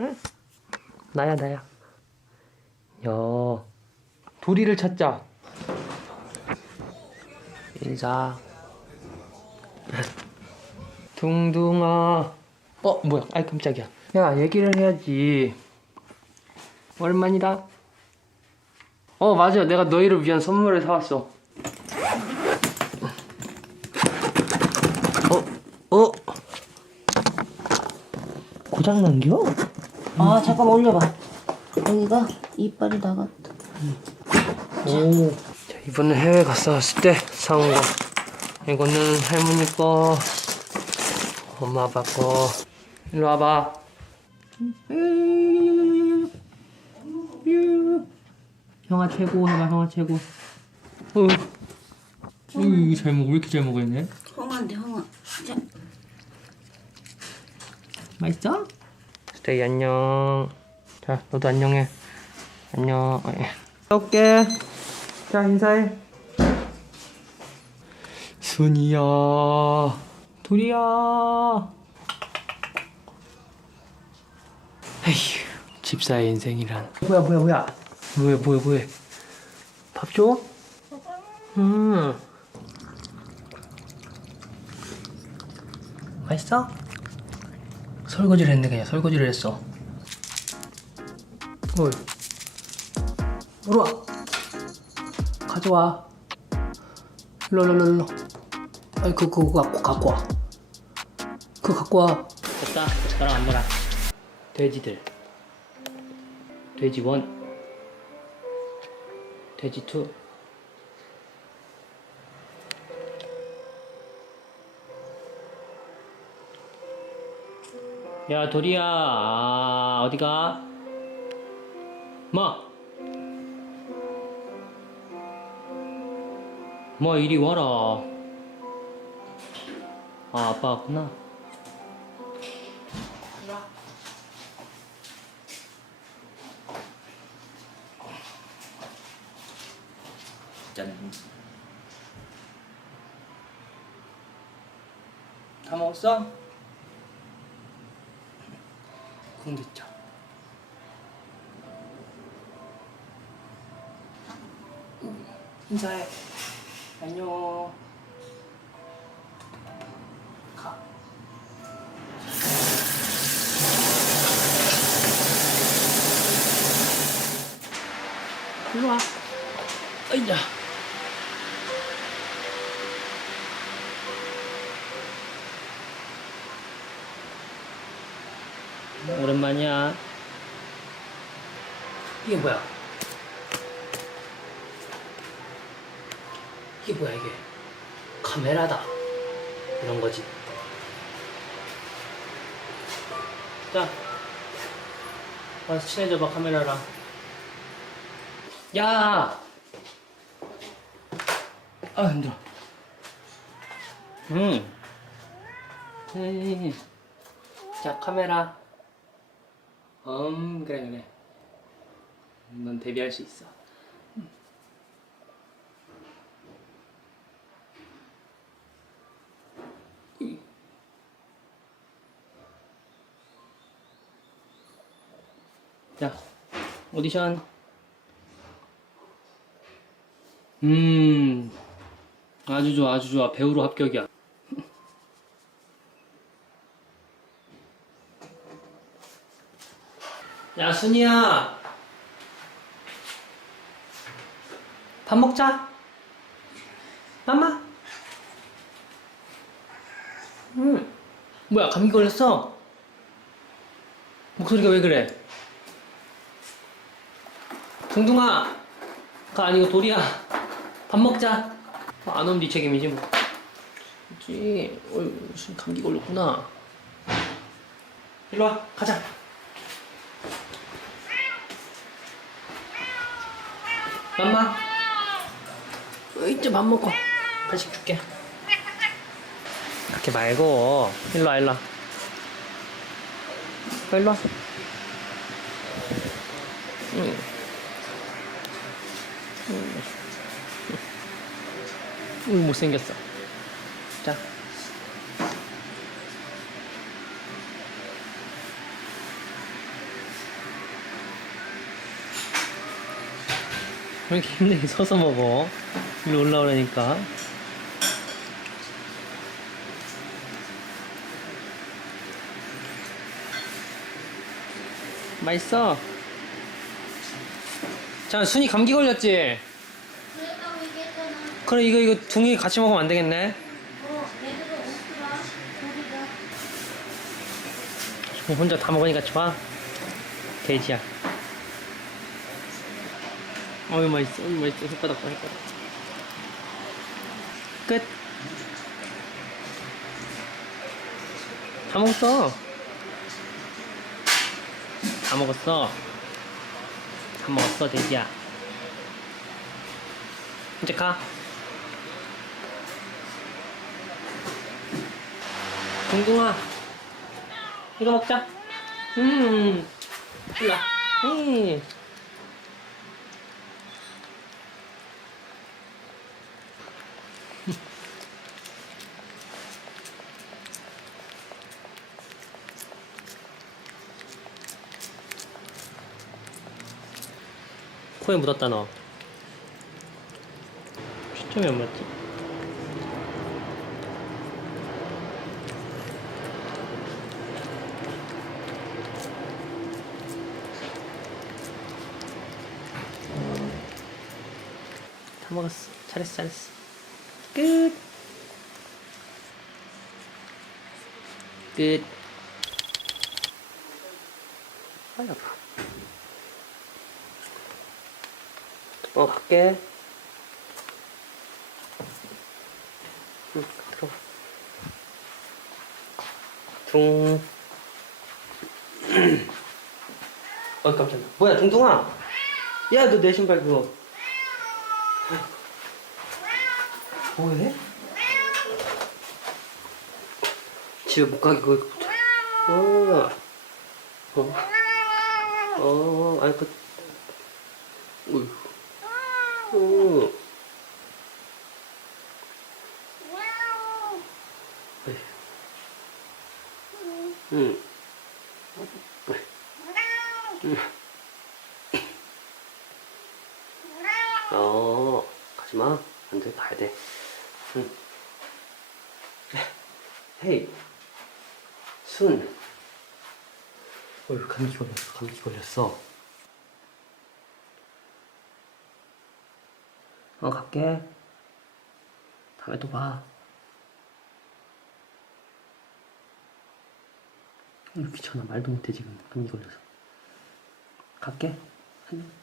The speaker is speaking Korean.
응? 나야 나야. 야, 도리를 찾자. 인사. 둥둥아. 어 뭐야? 아이 깜짝이야. 야 얘기를 해야지. 오랜만이다. 어 맞아. 내가 너희를 위한 선물을 사왔어. 어? 어? 고장 난겨? 아 잠깐만 올려봐 여기가 이빨이 나갔다 오. 자, 이번에 해외 갔다 왔을 때 사온 거. 이거는 할머니 거, 엄마 아빠 거. 일로 와봐. 형아 최고 해봐, 형아 최고. 어. 으, 잘 먹어. 왜 이렇게 잘 먹어, 얘네? 홍한데 홍아 자, 맛있어? 스테이 안녕. 자, 너도 안녕해. 안녕. 어, 예. 올게. 자, 인사해. 순이야. 도리야. 에휴, 집사의 인생이란. 뭐야, 뭐야, 뭐야. 뭐야, 뭐야, 뭐야. 밥 줘? 음. 맛있어? 설거지를 했네 그냥. 설거지를 했어. 어이 물어와. 가져와. 일로 아이 그 그거 갖고 갖고 와. 그거 갖고 와. 됐다. 나랑 안 놀아 돼지들. 돼지 원. 돼지 투 야 도리야 아, 어디가? 뭐? 뭐 이리 와라 아 아빠 왔구나 짠. 다 먹었어? 콩 됐죠. 인사해. 안녕. 가. 일로 와. 어이자. 오랜만이야. 이게 뭐야? 이게 뭐야 이게? 카메라다. 이런 거지. 자, 와서 친해져봐 카메라랑. 야! 아 힘들어. 음. 에이. 자 카메라. 음 그래 그래. 넌 데뷔할 수 있어. 자 오디션. 음 아주 좋아 아주 좋아. 배우로 합격이야 야, 순이야. 밥 먹자. 맘마. 음. 뭐야, 감기 걸렸어? 목소리가 왜 그래? 둥둥아. 가 아니고 도리야. 밥 먹자. 어, 안 오면 네 책임이지 뭐. 그치. 어이, 무슨 감기 걸렸구나. 일로 와, 가자. 엄마. 이제 밥 먹고 간식 줄게. 그렇게 말고 일로 와 일로 와. 어, 일로 와. 응. 응. 응, 못생겼어. 자 왜 이렇게 힘들게 서서 먹어? 일로 올라오라니까. 맛있어. 자, 순이 감기 걸렸지? 그랬다고 얘기했잖아. 그래, 이거, 이거 둥이 같이 먹으면 안 되겠네. 어, 얘들은 오스라. 순이 혼자 다 먹으니까 좋아. 돼지야. 어이, 맛있어. 어이, 맛있어. 혓바닥 봐, 혓바닥. 끝. 다 먹었어. 다 먹었어. 다 먹었어, 돼지야. 이제 가. 동동아, 이거 먹자. 음, 일로 와. 음. 코에 묻었다 너. 초점이 안 맞지? 다 먹었어. 잘했어, 잘했어. 끝. 끝. 아이 아파. 어, 갈게. 응, 들어가. 둥. 어, 깜짝이야. 뭐야, 둥둥아? 야, 너 내 신발 그거. 뭐해? 집에 못 가게 그거 입고 자. 어. 어. 어, 아이, 그. 어휴. 어. 에이. 응. 응. 어, 가지 마. 안 돼, 가야 돼. 응. 헤이. 순. 어휴, 감기 걸렸어, 감기 걸렸어. 어, 갈게. 다음에 또 봐. 어, 귀찮아. 말도 못해, 지금. 감기 걸려서. 갈게. 안녕.